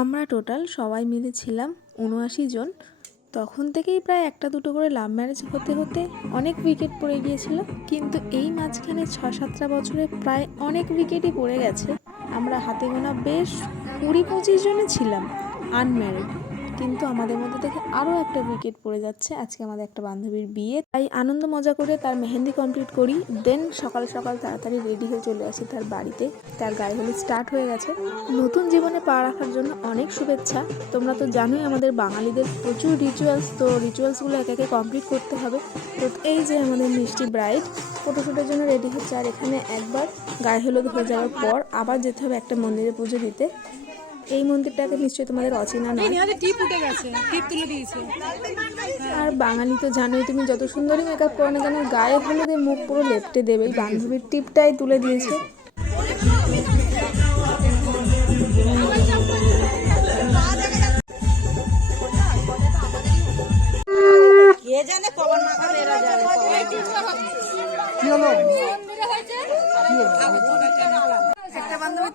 আমরা টোটাল সবাই মিলে ছিলাম উনআশি জন। তখন থেকেই প্রায় একটা দুটো করে লাভ ম্যারেজ হতে হতে অনেক উইকেট পড়ে গিয়েছিল। কিন্তু এই মাঝখানে ছ সাতটা বছরে প্রায় অনেক উইকেটই পড়ে গেছে। আমরা হাতে গোনা বেশ কুড়ি পঁচিশ জনে ছিলাম আনম্যারিড কিন্তু আমাদের মধ্যে থেকে আরও একটা উইকেট পড়ে যাচ্ছে। আজকে আমাদের একটা বান্ধবীর বিয়ে। তাই আনন্দ মজা করে তার মেহেন্দি কমপ্লিট করি। দেন সকাল সকাল তাড়াতাড়ি রেডি হয়ে চলে আসি তার বাড়িতে। তার গায়ে হলুদ স্টার্ট হয়ে গেছে। নতুন জীবনে পা রাখার জন্য অনেক শুভেচ্ছা। তোমরা তো জানোই আমাদের বাঙালিদের প্রচুর রিচুয়ালস তো রিচুয়ালসগুলো একে একে কমপ্লিট করতে হবে। তো এই যে আমাদের মিষ্টি ব্রাইড ফটোশ্যুটের জন্য রেডি হচ্ছে। আর এখানে একবার গায়ে হলুদ হয়ে যাওয়ার পর আবার যেতে হবে একটা মন্দিরে পুজো দিতে। এই মন্দিরটাকে নিশ্চয়ই তোমাদের অচেনা দিয়েছে। আর বাঙালি তো জানোই তুমি যত সুন্দরই মেকআপ করো না কেন গায়ে হলুদে মুখ পুরো লেপটে দেবেই বান্ধবীর টিপটাই তুলে দিয়েছে।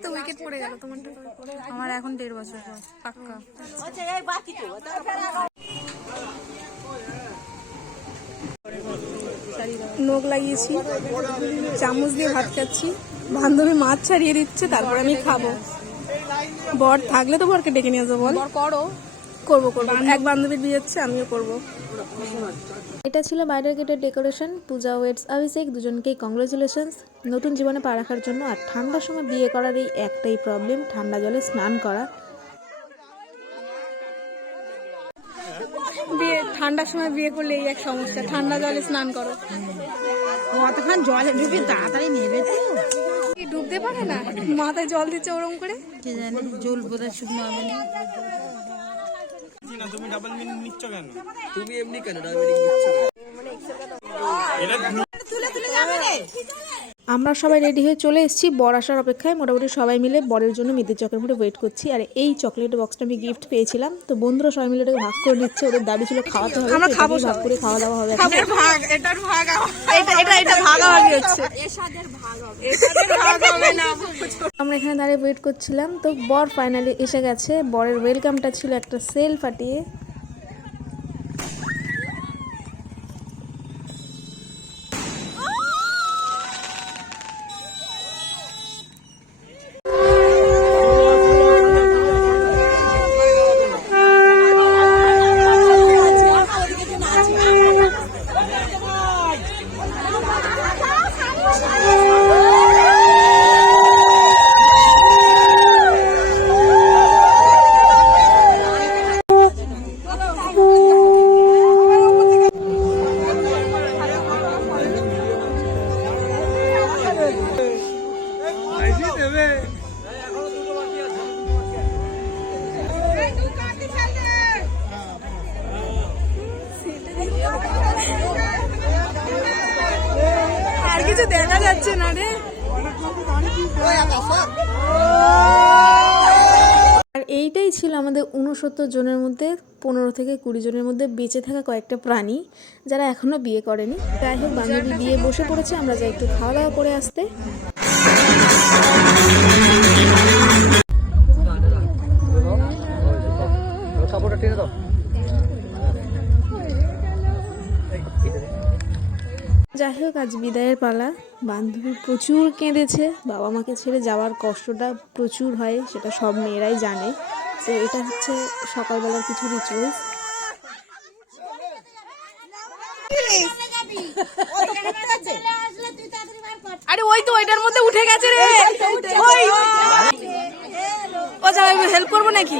তো উইকেট পড়ে গেল তোমারটা আমার এখন দেড় বছর পর পাক্কা। নখ লাগিয়েছি চামচ দিয়ে ভাত খাচ্ছি বান্ধবী মাছ ছাড়িয়ে দিচ্ছে তারপর আমি খাব। বর থাকলে তো বরকে ডেকে নিয়ে যাব বল। করো। করব করব। এক বান্ধবীর বিয়ে হচ্ছে আমিও করব। এটা ছিল বাইরের গেটের ডেকোরেশন পূজা ওয়েটস অভিষেক দুজনকেই কংগ্রেচুলেশনস নতুন জীবনে পা রাখার জন্য আর ঠান্ডার সময় বিয়ে করার এই একটাই প্রবলেম ঠান্ডা জলে স্নান করা। বিয়ে ঠান্ডার সময় বিয়ে করলে এই এক সমস্যা ঠান্ডা জলে স্নান করো। কতক্ষণ জলে ঢুকে তাড়াতাড়ি নেবে তো। কি ডুবতে পারে না? মাথায় জল দিচ্ছে ওরম করে? কে জানে জল বোধহয় শুকনো হবে না। তুমি ডাবল মিনিং নিচ্ছ কেন? তুমি এমনি কেন ডায়াবেটিক নিচ্ছ এটা আমরা সবাই রেডি হয়ে চলে এসেছি। বর আসার অপেক্ষায় মোটামুটি সবাই মিলে বরের জন্য মিদের চকের মধ্যে ওয়েট করছি। আর এই চকলেট বক্সটা আমি গিফট পেয়েছিলাম। তো বন্ধুরা সবাই মিলে ভাগ করে নিচ্ছে। ওদের দাবি ছিল খাওয়াতে হবে। আমরা খাব ভাগ করে খাওয়া দাওয়া হবে। ভাগ এটার ভাগ এটা এটা এটা ভাগাভাগি হচ্ছে। আমরা এখানে দাঁড়িয়ে ওয়েট করছিলাম। তো বর ফাইনালি এসে গেছে। বরের ওয়েলকামটা ছিল একটা সেল ফাটিয়ে। আর কিছু দেখা যাচ্ছে না রে। এইটাই ছিল আমাদের উনসত্তর জনের মধ্যে, পনেরো থেকে কুড়ি জনের মধ্যে বেঁচে থাকা কয়েকটা প্রাণী যারা এখনও বিয়ে করেনি। যাই হোক, বান্ধবী বিয়ে বসে পড়েছে, আমরা যাই একটু খাওয়া দাওয়া করে আসতে। যাই হোক আজ বিদায়ের পালা। বান্ধবী প্রচুর কেঁদেছে। বাবা মাকে ছেড়ে যাওয়ার কষ্টটা প্রচুর হয় সেটা সব মেয়েরাই জানে। তো এটা হচ্ছে সকালবেলার কিছু রিচুয়ালস আরে ওই তো ওইটার মধ্যে উঠে গেছে রে। ওই। ও যাও হেল্প করব নাকি?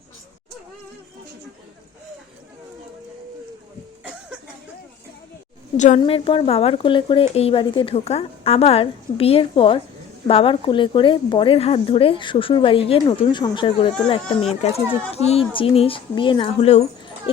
জন্মের পর বাবার কোলে করে এই বাড়িতে ঢোকা, আবার বিয়ের পর বাবার কোলে করে বরের হাত ধরে শ্বশুর বাড়ি গিয়ে নতুন সংসার গড়ে তোলা একটা মেয়ের কাছে যে কী জিনিস বিয়ে না হলেও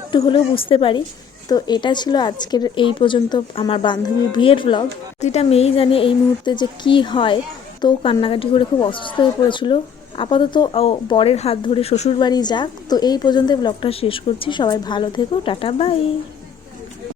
একটু হলেও বুঝতে পারি। তো এটা ছিল আজকের এই পর্যন্ত আমার বান্ধবীর বিয়ের ব্লগ প্রতিটা মেয়েই জানে এই মুহূর্তে যে কি হয়। তো কান্নাকাটি করে খুব অসুস্থ হয়ে পড়েছিল। আপাতত, ও বরের হাত ধরে শ্বশুরবাড়ি যাক। তো এই পর্যন্ত ব্লগটা শেষ করছি। সবাই ভালো থেকো, টাটা, বাই।